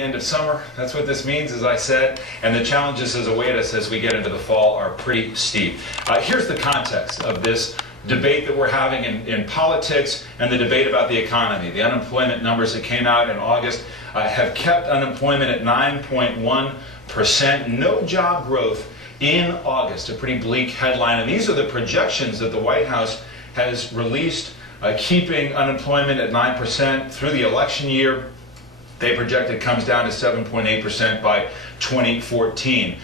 End of summer, that's what this means, as I said, and the challenges that await us as we get into the fall are pretty steep. Here's the context of this debate that we're having in politics and the debate about the economy. The unemployment numbers that came out in August have kept unemployment at 9.1%. No job growth in August, a pretty bleak headline. And these are the projections that the White House has released, keeping unemployment at 9% through the election year. They project it comes down to 7.8% by 2014.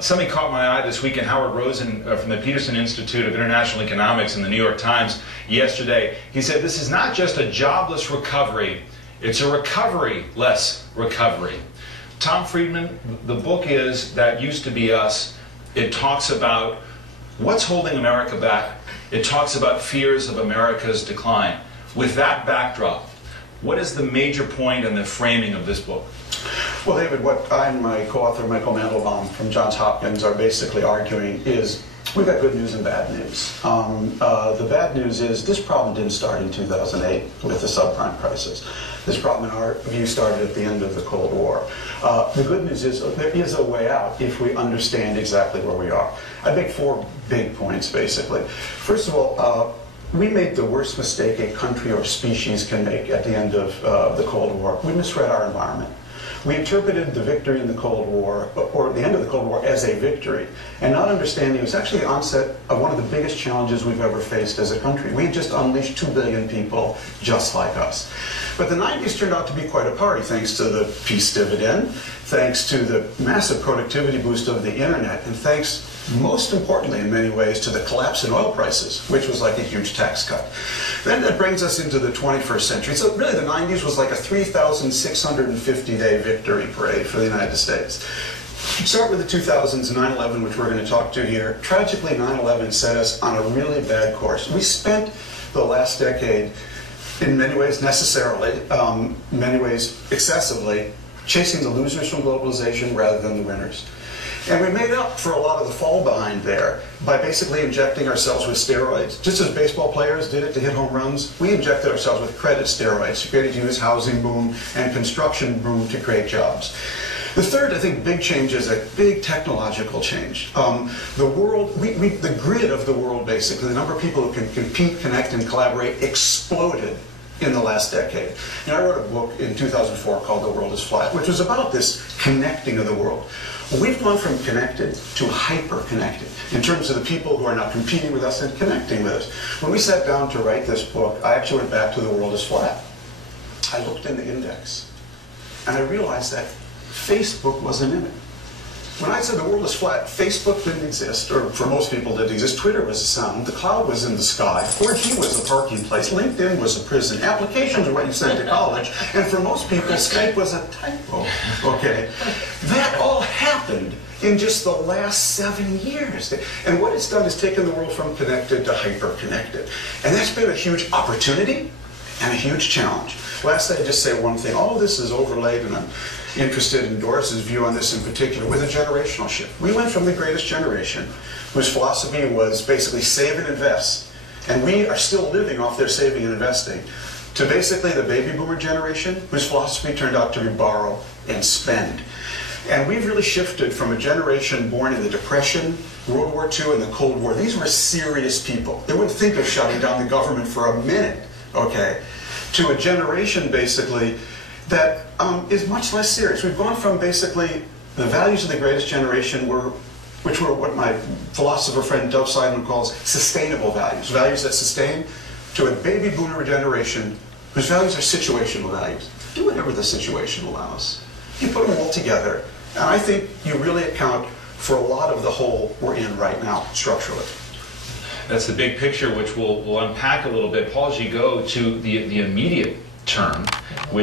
Something caught my eye this week, and Howard Rosen from the Peterson Institute of International Economics in the New York Times yesterday. He said this is not just a jobless recovery, it's a recovery-less recovery. Tom Friedman, the book is That Used to Be Us. It talks about what's holding America back. It talks about fears of America's decline. With that backdrop, what is the major point in the framing of this book? Well, David, what I and my co-author Michael Mandelbaum from Johns Hopkins are basically arguing is we've got good news and bad news. The bad news is this problem didn't start in 2008 with the subprime crisis. This problem, in our view, started at the end of the Cold War. The good news is there is a way out if we understand exactly where we are. I make 4 big points, basically. First of all, we made the worst mistake a country or species can make at the end of the Cold War. We misread our environment. We interpreted the victory in the Cold War, or the end of the Cold War, as a victory, and not understanding it was actually the onset of one of the biggest challenges we've ever faced as a country. We had just unleashed 2 billion people just like us. But the 90s turned out to be quite a party, thanks to the peace dividend, thanks to the massive productivity boost of the internet, and thanks, most importantly in many ways, to the collapse in oil prices, which was like a huge tax cut. Then that brings us into the 21st century. So really the 90s was like a 3,650-day victory parade for the United States. Start with the 2000s, 9/11, which we're going to talk to here. Tragically, 9/11 set us on a really bad course. We spent the last decade, in many ways necessarily, in many ways excessively, chasing the losers from globalization rather than the winners. And we made up for a lot of the fall behind there by basically injecting ourselves with steroids. Just as baseball players did it to hit home runs, we injected ourselves with credit steroids to create a huge housing boom and construction boom to create jobs. The third, I think, big change is a big technological change. The world, the grid of the world, basically, the number of people who can compete, connect, and collaborate exploded in the last decade. You know, I wrote a book in 2004 called The World is Flat, which was about this connecting of the world. We've gone from connected to hyper-connected in terms of the people who are now competing with us and connecting with us. When we sat down to write this book, I actually went back to The World is Flat. I looked in the index, and I realized that Facebook wasn't in it. When I said the world is flat, Facebook didn't exist, or for most people didn't exist. Twitter was a sound, the cloud was in the sky, 4G was a parking place, LinkedIn was a prison, applications were what you sent to college, and for most people, Skype was a typo, okay? That all happened in just the last 7 years. And what it's done is taken the world from connected to hyper-connected. And that's been a huge opportunity and a huge challenge. Lastly, I'd just say one thing. All of this is overlaid, and I'm interested in Doris's view on this in particular, with a generational shift. We went from the greatest generation, whose philosophy was basically save and invest, and we are still living off their saving and investing, to basically the baby boomer generation, whose philosophy turned out to be borrow and spend. And we've really shifted from a generation born in the Depression, World War II, and the Cold War. These were serious people. They wouldn't think of shutting down the government for a minute, okay, to a generation, basically, that is much less serious. We've gone from basically the values of the greatest generation, which were what my philosopher friend Dov Seidman calls sustainable values, values that sustain, to a baby boomer generation whose values are situational values. Do whatever the situation allows. You put them all together, and I think you really account for a lot of the hole we're in right now, structurally. That's the big picture, which we'll unpack a little bit. Paul, as you go to the immediate term, which